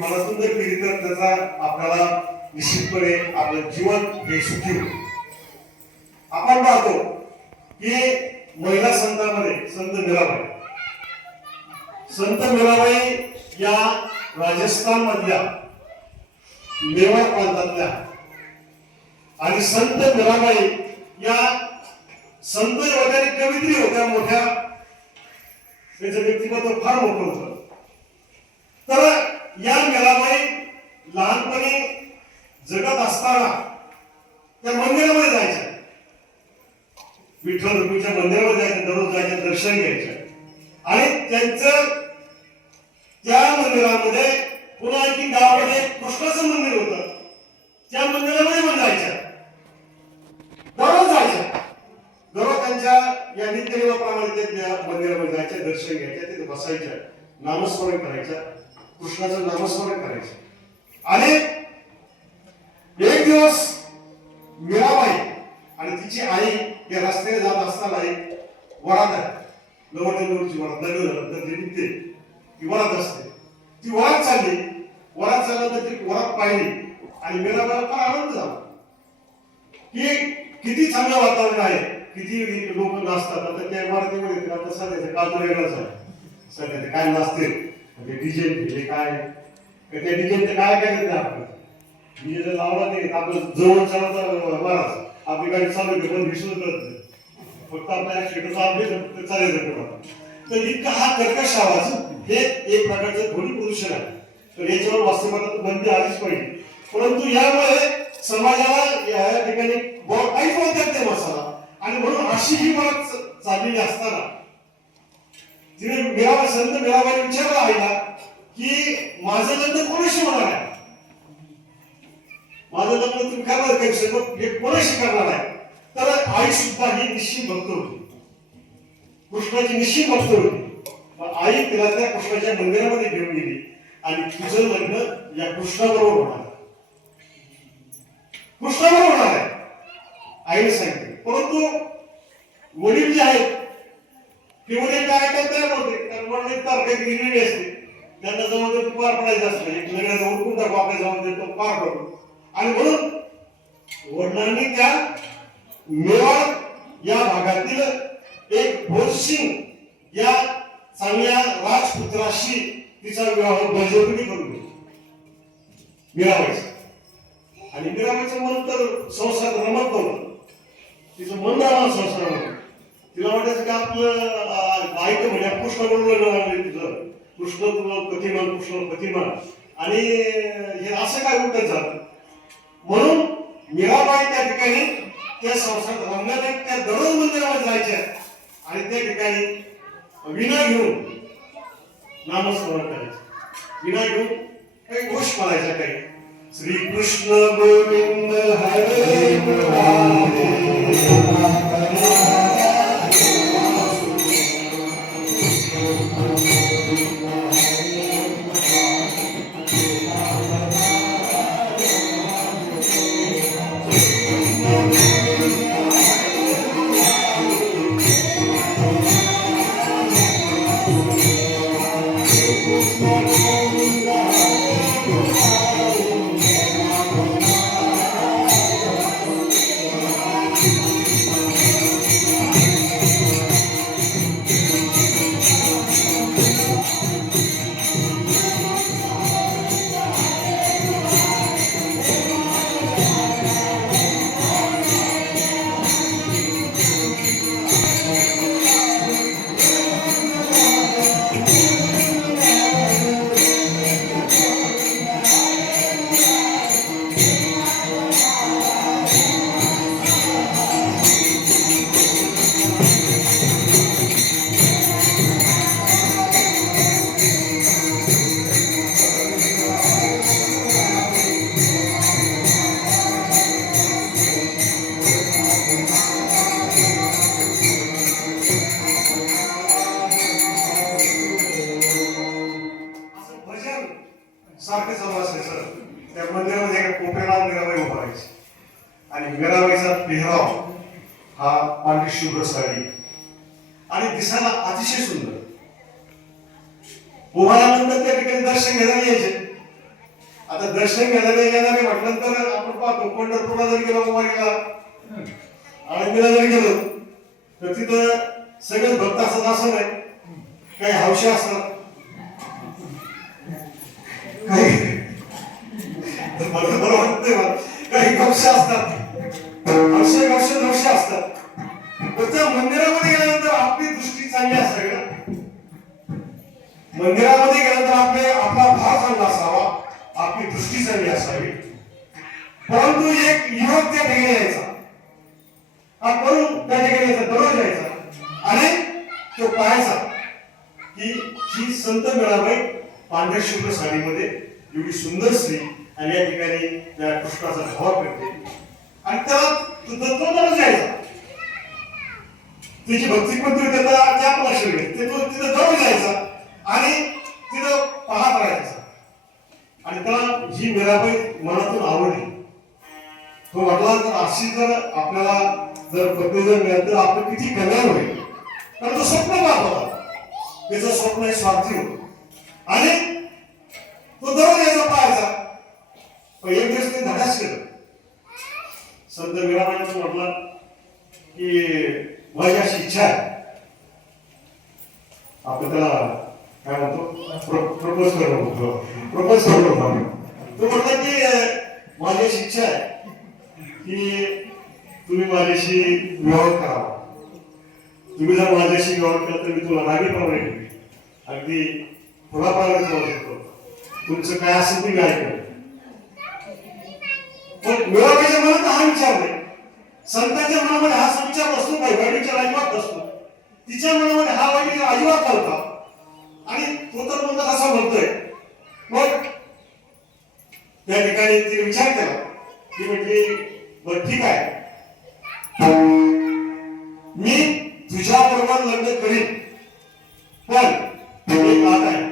मनातून जर केली तर त्याचा आपल्याला निश्चितपणे आपलं जीवन हे सुखी होईल. आपण पाहतो की महिला संतांमध्ये संत मीराबाई संत मीराबाई या राजस्थान मधल्या मेवाड प्रांतातल्या आणि संत मीराबाई या संत वगैरे कवित्री होत्या मोठ्या. त्याचं व्यक्तिमत्व फार मोठं होतं. तर या मीराबाई लहानपणी जगत असताना त्या मंदिरामध्ये जायच्या. विठ्ठल रुक्मिणीच्या मंदिरामध्ये जायचं, दररोज जायचं, दर्शन घ्यायचं. आणि त्यांचं त्या मंदिरामध्ये पुन्हा आणखी गावामध्ये कृष्णाचं मंदिर होतं. त्या मंदिरामध्ये पण जायचं, दररोज जायचं. दररोज त्यांच्या या नित्यनियमाप्रमाणे त्या मंदिरामध्ये जायच्या, दर्शन घ्यायच्या, तिथे बसायच्या, नामस्मरण करायचं, कृष्णाचं नामस्मरण करायचं. आणि एक दिवस मीराबाई आणि तिची आई या रस्त्याने जात असताना एक वरात आहे, नवरदेवाची वरात, नंतर जी निघते ती वरात असते. ती वरात चालल्यानंतर ती वरात पाहिली आणि मीराबाईला फार आनंद झाला की किती चांगलं वातावरण आहे, किती लोक नाचतात. आता त्या इमारतीमध्ये आता सध्याचं काल तर वेगळाच आहे. सध्या ते काय नाचते, डीजे म्हणजे काय, त्या डीजे काय काय नाही. आपण डीजे जर लावला नाही आपलं जवळ चालवता महाराज आपली गाडी चालू होते, पण विसरू करत नाही. फक्त आपल्या ऍक्सिडेंटचा अपडेट चालायचं पुढं. तर इतका हा कर्कश आवाज हे एक प्रकारचं ध्वनी प्रदूषण आहे. तर याच्यावर वास्तवात बंदी आलीच पाहिजे. परंतु यामुळे समाजाला या ठिकाणी काहीच बोलतात नाही मसाला. आणि म्हणून अशी ही वरात चाललेली असताना तिने संत मीराबाई विचारलं आईला की माझं लग्न कोणाशी होणार आहे, माझं लग्न तुम्ही करणार हे कोणाशी करणार आहे. तर आई सुद्धा ही निश्चित भक्त होती, कृष्णाची निश्चित भक्त होती. मग आई तिला त्या कृष्णाच्या मंदिरामध्ये घेऊन गेली आणि तुझं लग्न या कृष्णाबरोबर होणार, कृष्णाबरोबर होणार आहे आईने सांगितले. परंतु वडील जे आहेत ते वडील काय तयार होते, कारण वडील तर काही गिरणी असते, त्यांना जवळ ते पार पडायचं असतं. एक नगराचा उरकून टाकू, आपल्या जवळ तो पार पडतो. आणि म्हणून वडिलांनी त्या मेवाड या भागातील एक भोजसिंग या चांगल्या राजपुत्राशी तिचा विवाह बळजबरी करून दिला मीराबाईचा. आणि मीराबाईचं मन तर संसार रमत नव्हतं, तिचं मन राहणार संसारामध्ये. तिला वाटायचं की आपलं ऐकतं म्हणजे कृष्ण बरोबर तिचं कृष्ण प्रतिमान, कृष्ण प्रतिमान. आणि हे असं काय उलट झालं. म्हणून मीराबाई त्या ठिकाणी त्या संसारात रमण्यात त्या दररोज मंदिरामध्ये जायच्या आणि त्या ठिकाणी विना घेऊन नामस्मरण करायचं. विना घेऊन काही घोष करायचा, काही श्रीकृष्ण गोविंद हरे मुरारे. सारखे चालू असायचं. त्या मंदिरामध्ये एका कोपऱ्याला मीराबाई उभा राहायची आणि मीराबाईचा पेहराव हा पांढरी शुभ्र साडी आणि दिसायला अतिशय सुंदर. उभारल्यानंतर त्या ठिकाणी दर्शन घ्यायला यायचे. आता दर्शन घ्यायला येणारे म्हटल्यानंतर आपण पाहतो पंढरपूरला जर गेलो, उभारीला आळंदीला जर गेलो तर तिथं सगळे भक्त असतात असं नाही, काही हौशी असतात, हौशी असतात, हौशी असतात. पण त्या मंदिरामध्ये गेल्यानंतर आपली दृष्टी चांगली असावी ना. मंदिरामध्ये गेल्यानंतर आपला भाव चांगला असावा, आपली दृष्टी चांगली असावी. परंतु एक युवक त्या ठिकाणी यायचा, हा तरुण त्या ठिकाणी यायचा, दररोज यायचा आणि तो पाहायचा की ही संत मिळाबाई पांढऱ्या शुभ्र साडीमध्ये एवढी सुंदर स्त्री आणि या ठिकाणी त्या कृष्णाचा भाव करते आणि त्याला तो दररोज यायचा. तिची भक्ती पण त्या लक्ष ते तो तिथं दररोज यायचा आणि तिथं पाहत राहायचा आणि त्याला ही मीराबाई मनातून आवडली. तो म्हटला तर अशी जर आपल्याला जर पत्नी जर मिळाली तर आपलं किती कल्याण होईल. कारण तो स्वप्न पाहत होता, त्याचं स्वप्न हे स्वार्थी होत आणि तो दररोज यायचा पाहायचा. पण एक दिवस ते धडाच केलं. संत मीराबाईंचं म्हटलं की माझी अशी इच्छा आहे, आपण त्याला काय म्हणतो प्रपोज करतो. तो म्हटला की माझी अशी इच्छा आहे की तुम्ही माझ्याशी विवाह करावा. तुम्ही जर माझ्याशी विवाह केला तर मी तुला नागीप्रमाणे ठेवी, अगदी थोडाफार शकतो. तुमचं काय असेल तुम्ही ऐकलं. पण मीराबाईच्या मनात हा विचार नाही, संतांच्या मनामध्ये हा विचार असतो, काही वाईट विचार अजिबात नसतो. तिच्या मनामध्ये हा वाईट विचार अजिबात नव्हता आणि तो तर म्हणतात असं म्हणतोय. मग त्या ठिकाणी तिने विचार केला, ती म्हटली बरं ठीक आहे, मी तुझ्या बरोबर लग्न करीन, पण एक बात आहे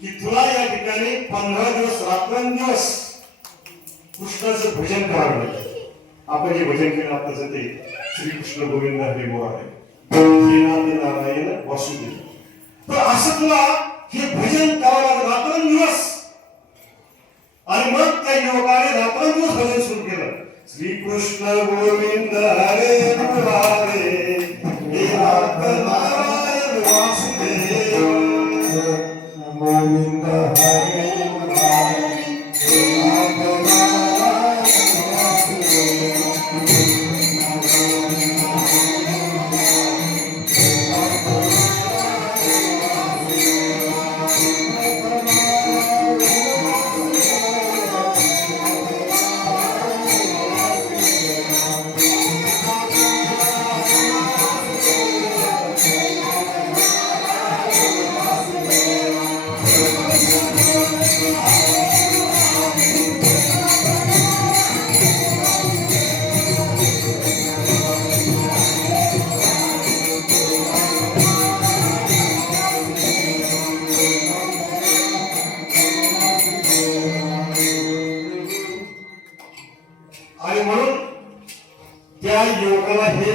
की तुला या ठिकाणी 15 दिवस रात्रंदिवस कृष्णाचं भजन करावं लागेल. आपण जे भजन केलं आताच ते श्रीकृष्ण गोविंद हरी मुरारी हे नारायण वासुदेव. तर असं तुला हे भजन करावं लागेल रात्रंदिवस. आणि मग त्या युवकाने रात्रंदिवस भजन सुरू केलं. श्रीकृष्ण गोविंद हरे मुरारी हे नारायण वासुदेव गोविंद हरे आणि म्हणून त्या युवकाला हे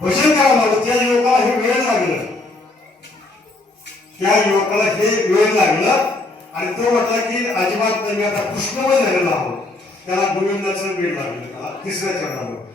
भजन करावं लागलं. त्या युवकाला हे वेळ लागलं, त्या युवकाला हे वेळ लागलं आणि तो म्हटला की अजिबात नाही, आता कृष्णमय झालेला आहोत. त्याला गोविंदाचं वेळ लागलं, त्याला तिसऱ्या चरणावर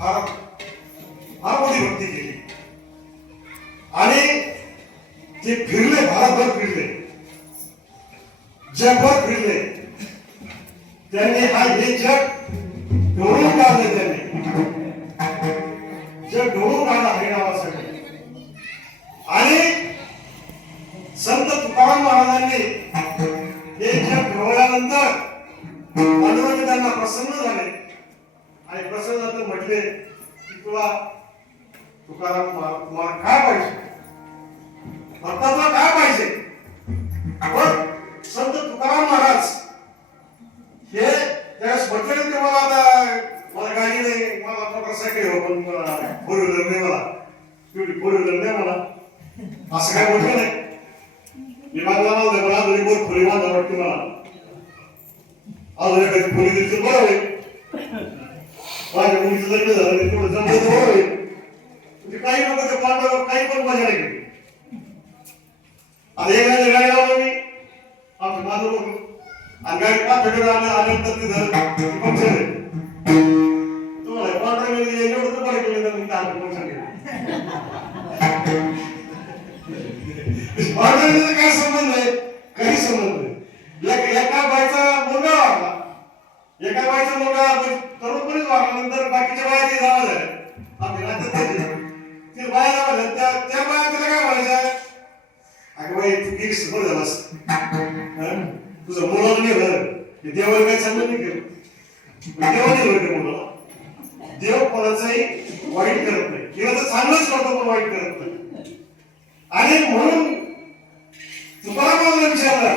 फार फार मोठी भक्ती केली आणि ते फिरले, भारतभर फिरले, जगभर फिरले. त्यांनी हे जग ढवळून काढले, त्यांनी जग ढवळून काढला हरिनामासाठी. आणि संत तुकाराम महाराजांनी हे जग ढवळल्यानंतर पांडुरंग त्यांना प्रसन्न झाले आणि प्रसन्न झाले म्हटले की तुला तुकाराम तुम्हाला काय पाहिजे, भक्ताला काय पाहिजे. पण संत तुकाराम महाराज हे त्यावेळेस म्हटले की मला आता मला गाडी नाही, मला मोटरसायकल हो, पण फोर व्हीलर नाही, मला फोर व्हीलर नाही मला, असं काय म्हटलं नाही. मी मागला नव्हतं पण अजून एक खोली बांधा वाटते मला, अजून एखादी खोली दिली तर बरं होईल. माझ्या मुलीचं लग्न झालं नाही, तेवढं जमलं तर बरं होईल. म्हणजे काही लोक ते पांडव काही पण मजा नाही केली. आता एक गाडी लावलं मी आमच्या माझं बघून आणि गाडी पाठवली आल्यानंतर तिथं पंक्चर आहे. तुम्हाला पांढरा एवढं तर बरं केलं तर मी काय पंक्चर केलं. पांढऱ्याचा काय संबंध आहे, काही संबंध नाही. एका बाईचा मुलगा वाढला, एका बाईचा मुलगा तरुणपणीच वाढल्यानंतर बाकीच्या बाया जावं झाल्या. आपल्या नात्यात ते बाया जावं झाल्या, त्या बाया त्याला काय म्हणायचं, अगं बाई तू गेली बरं झालास, तुझं मुलाला नेलं, देवाला काय चांगलं नाही केलं, देवाने होते मुलाला. देव कोणाचंही वाईट करत नाही, किंवा तर चांगलंच करतो पण वाईट करत नाही. आणि म्हणून तुकारामाला विचारलं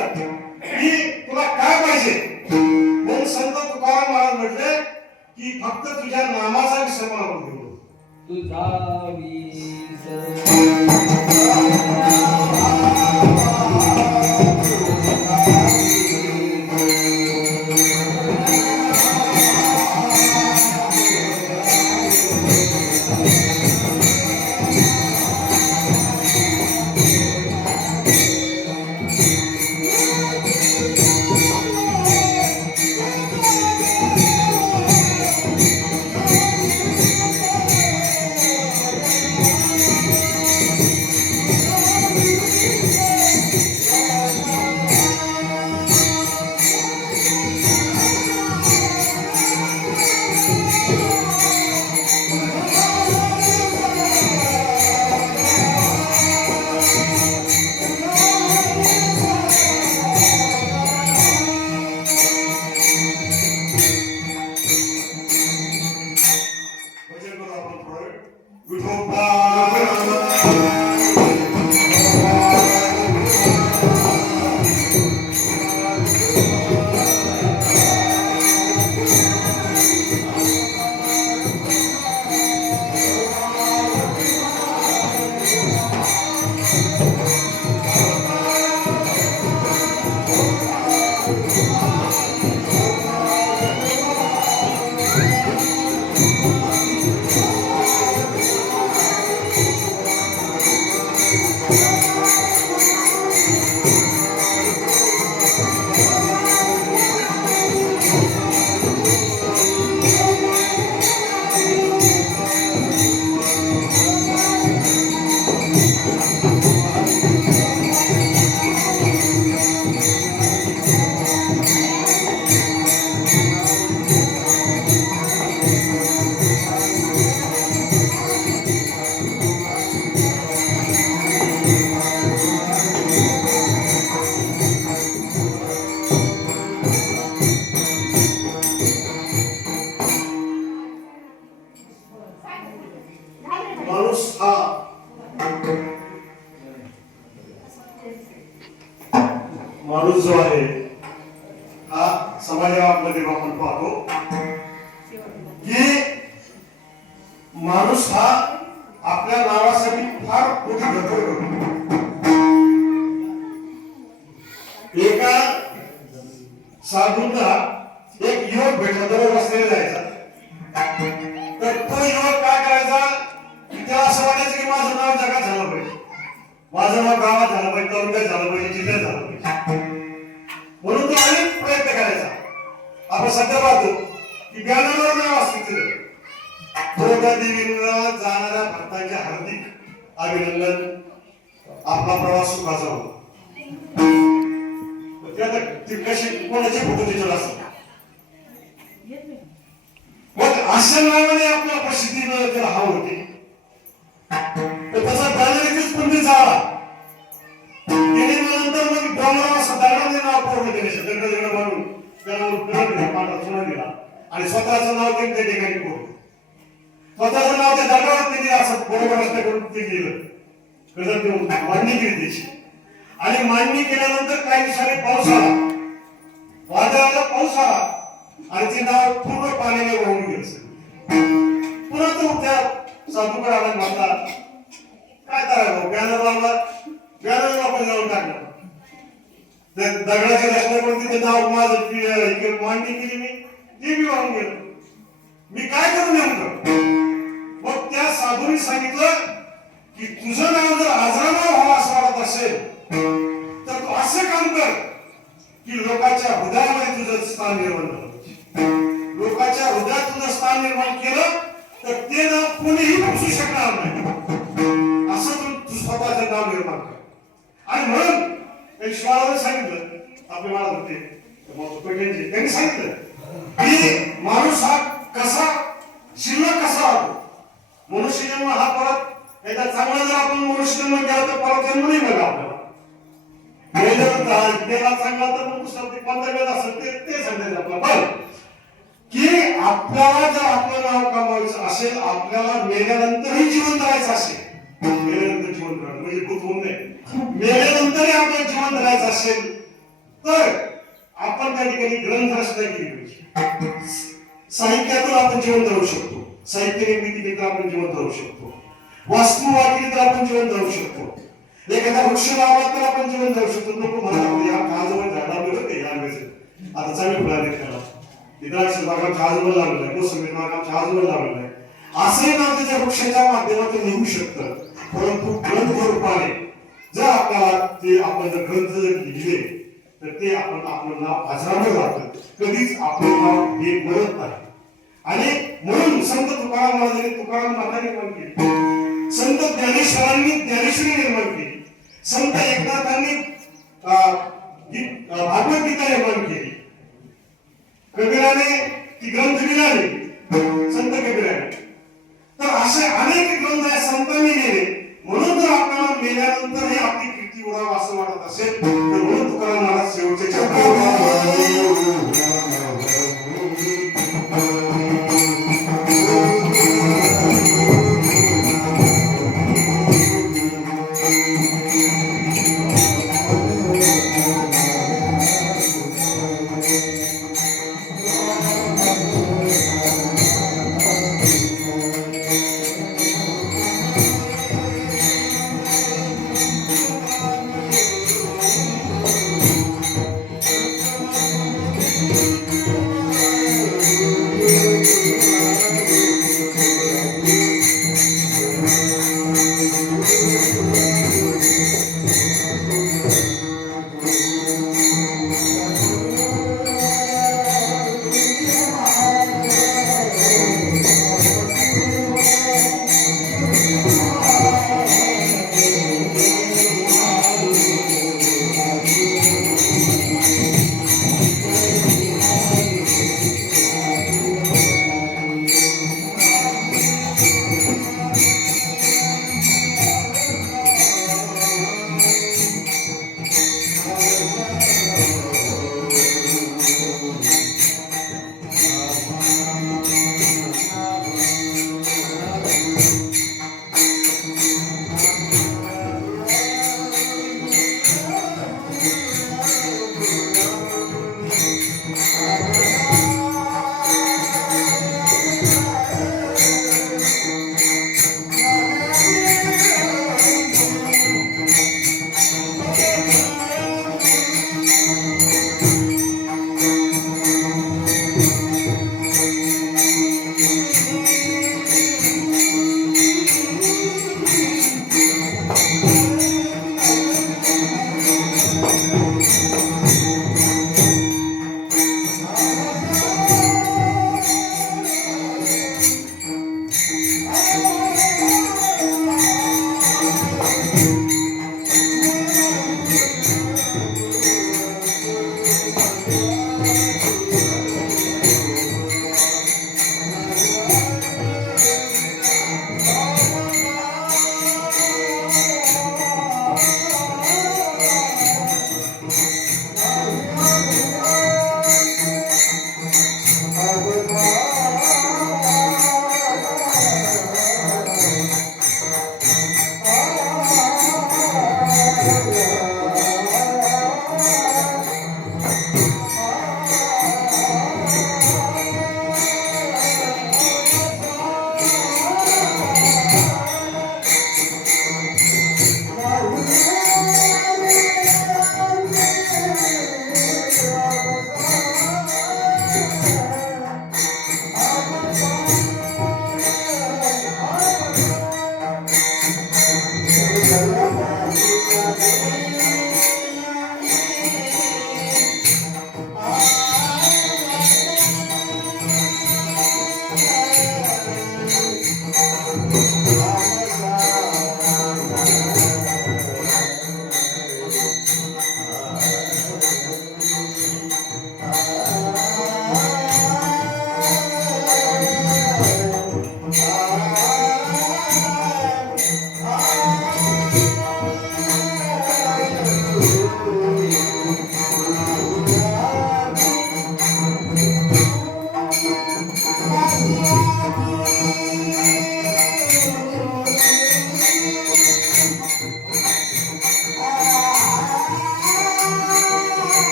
की तुला काय पाहिजे. म्हणून संत तुकाराम महाराज म्हटले की फक्त तुझ्या नामाचा विसर मला बोलतो, तुझा माणूस जो आहे हा समाजामध्ये आपण पाहतो की माणूस हा आपल्या नावासाठी फार मोठी धडपड करतो. एका साधूंना एक युवक भेटला, जवळ बसलेला जायचा. तर तो युवक काय करायचा, त्याला असं वाटायचं की माझं नाव जगात झालं पाहिजे, माझं नाव गावात झालं पाहिजे, तालुक्यात झालं पाहिजे, जिल्ह्यात झालं पाहिजे. म्हणून तो अनेक प्रयत्न करायचा. आपण सध्या पाहतो की बॅनरवर नाव असते, दुर्गा देवीला जाणाऱ्या भक्तांचे हार्दिक अभिनंदन. आपला प्रवास सुखाचा हो. ती कशी कोणाचे फोटो त्याच्यावर असतात मग अशा नावाने आपल्या प्रसिद्धी त्याला हवं होती. तर तसा बॅनर पण झाला त्याने नंतर मग डोंगरावर असं दगडाने नाव पडलं त्याने दगड मारून त्याला पांढरा चुना दिला आणि स्वतःचं नाव त्यांनी त्या ठिकाणी पडलं. स्वतःचं नाव त्या दगडावर त्यांनी असं बरोबर असं करून ते गेलं कसं देऊन मांडणी केली त्याची. आणि मांडणी केल्यानंतर काही दिवसांनी पाऊस आला, वादळाला पाऊस आला आणि ते नाव पूर्ण पाण्याने वाहून गेलं. पुन्हा तो त्या साधूकडे आला म्हणला काय करायचं बॅनर लावला, बॅनर आपण जाऊन टाकलं दगडाच्या रचनेकडून तिथे नाव माझं मांडणी केली मी ते बी वाहून गेलं. मी काय करू नेमकं. मग त्या साधूने सांगितलं की तुझं नाव जर आजरामर व्हावं असं वाटत असेल तर तू असं काम कर की लोकांच्या हृदयामध्ये तुझं स्थान निर्माण कर. लोकांच्या हृदयात तुझं स्थान निर्माण केलं तर ते नाव कोणीही बसू शकणार नाही. असं तू स्वतःचं नाव निर्माण कर. आणि म्हणून ईश्वराने सांगितलं आपले महाराज होते त्यांनी सांगितलं की माणूस हा कसा शिल्लक कसा राहतो. मनुष्य जन्म हा परत एकदा चांगला जर आपण मनुष्य जन्म केला तर परत जन्म नाही मिळाला आपल्याला. देवा चांगला तर मग दुसरा ते कोणता वेळ असेल ते सांगायचं आपला. पण की आपल्याला जर आपलं नाव कमावायचं असेल, आपल्याला मेल्यानंतरही जिवंत राहायचं असेल, मेल्यानंतर जिवंत राहणं म्हणजे भूत होऊन नये, मेल्यानंतरही आपल्याला जिवंत राहायचं असेल तर आपण त्या ठिकाणी ग्रंथ रचना केली पाहिजे. साहित्यातून आपण जिवंत राहू शकतो, साहित्य निर्मिती केली तर आपण जिवंत राहू शकतो, वास्तू वाटली तर आपण जिवंत राहू शकतो, एखादा वृक्ष लावला तर आपण जिवंत राहू शकतो. लोक म्हणतात या काजवळ झाडावर होते या आता चांगले फुलाने त्याला द्राक्ष बागात आजूबाजूला लावलेलं आहे, मोसंबी बागात आजूबाजूला लावलेलं आहे. असंही नाव त्याच्या वृक्षाच्या माध्यमातून निघू शकतं. परंतु ग्रंथ रूपाने जर आपल्याला ते आपण जर ग्रंथ जर लिहिले तर ते आपण आपलं नाव आजरामर राहतं, कधीच आपलं नाव हे मरत नाही. आणि म्हणून संत तुकाराम महाराजांनी तुकाराम माता निर्माण केली, संत ज्ञानेश्वरांनी ज्ञानेश्वरी निर्माण केली, संत एकनाथांनी भागवत गीता निर्माण केली, कबीराने ती ग्रंथ लिहिले संत कबीराने. तर असे अनेक ग्रंथ या संतांनी लिहिले. म्हणून जर आपल्याला मेल्यानंतरही आपली कीर्ती उडावं असं वाटत असेल तर म्हणून तुकाराम महाराज शेवटचे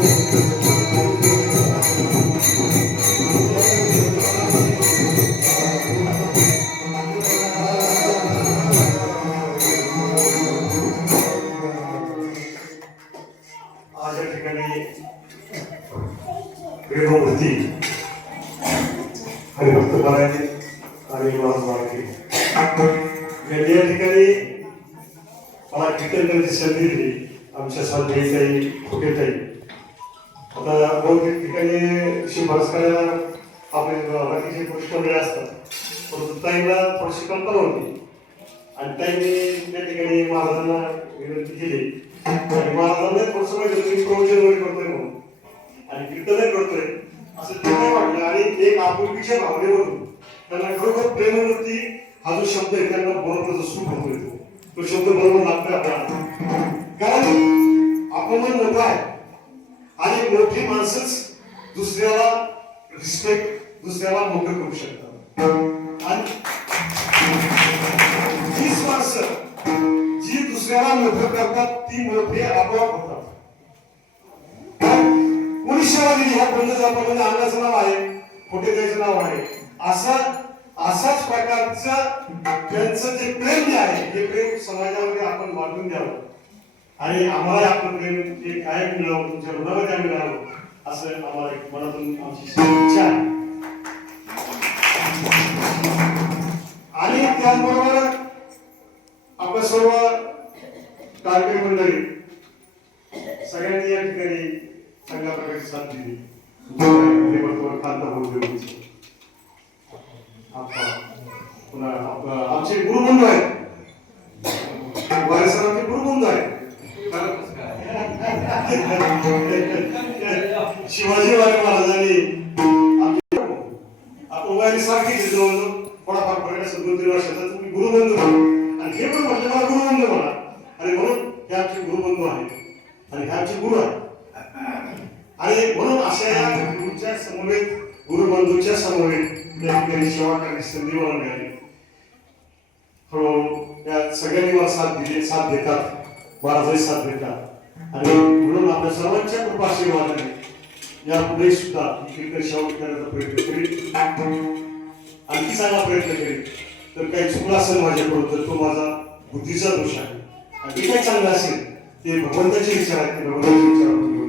आज या ठिकाणी प्रेमवृत्ती आणि भक्तपणाने आणि महाराज यांनी या ठिकाणी मला कीर्तन करण्याची संधी दिली. आमच्या साधेताई खोटेताई आता बहुतेक ठिकाणी शिफारस करायला आपले बाकीचे पुरुष मंडळी असतात, परंतु ताईला थोडीशी कल्पना होती आणि ताईने त्या ठिकाणी महाराजांना विनंती केली आणि महाराजांना थोडंसं माहिती तुम्ही प्रवचन वगैरे करतोय म्हणून आणि कीर्तनही करतोय असं ते नाही वाटलं आणि एक आपुलकीच्या भावनेवरून त्यांना खरोखर प्रेमवृत्ती हा जो शब्द आहे त्यांना बरोबर सुख होतो येतो. तो शब्द बरोबर लागतोय आपल्याला, कारण आपण मोठा आहे आणि मोठी माणसंच दुसऱ्याला रिस्पेक्ट दुसऱ्याला मोठं करू शकतात आणि तीच माणसं जी दुसऱ्याला मोठं करतात ती मोठे आपोआप होतात. कोणी सेवा दिली ह्या बंधूचा आपण अंगाचं नाव आहे, खोटे त्याचं नाव आहे, असाच प्रकारचं त्यांचं जे प्रेम जे आहे हे प्रेम समाजामध्ये आपण वाटून द्यावं आणि आम्हाला आपलं प्रेम हे कायम मिळावं, तुमच्या हृदयामध्ये आम्ही राहावं असं आम्हाला मनातून आमची इच्छा आहे. आणि त्याचबरोबर आपल्या सर्व कार्यक्रम मंडळी सगळ्यांनी या ठिकाणी चांगल्या प्रकारची साथ दिली. आमचे गुरुबंधू आहेत, वारेसरांचे गुरुबंधू आहेत, शिवाजी महाराजांनी आपण वयाने सारखी जवळ थोडाफार फरक असेल 2-3 वर्षाचा तुम्ही गुरुबंधू म्हणा आणि हे पण म्हटलं मला गुरुबंधू म्हणा आणि म्हणून हे आमचे गुरुबंधू आहेत आणि हे आमचे गुरु आहेत आणि म्हणून अशा या गुरुच्या समवेत गुरुबंधूच्या समवेत या ठिकाणी सेवा करण्याची संधी मला मिळाली. या सगळ्यांनी मला साथ देतात, महाराजही साथ देतात आणि म्हणून आपल्या सर्वांच्या कृपाशीर्वादाने या पुढे सुद्धा कीर्तन सेवा करण्याचा प्रयत्न करीत, आणखी चांगला प्रयत्न करीत. तर काही चुकला असेल माझ्याकडून तर तो माझा बुद्धीचा दोष आहे आणि काही चांगलं असेल ते भगवंताचे विचार आहेत, ते भगवंताचे विचार आपण घेऊन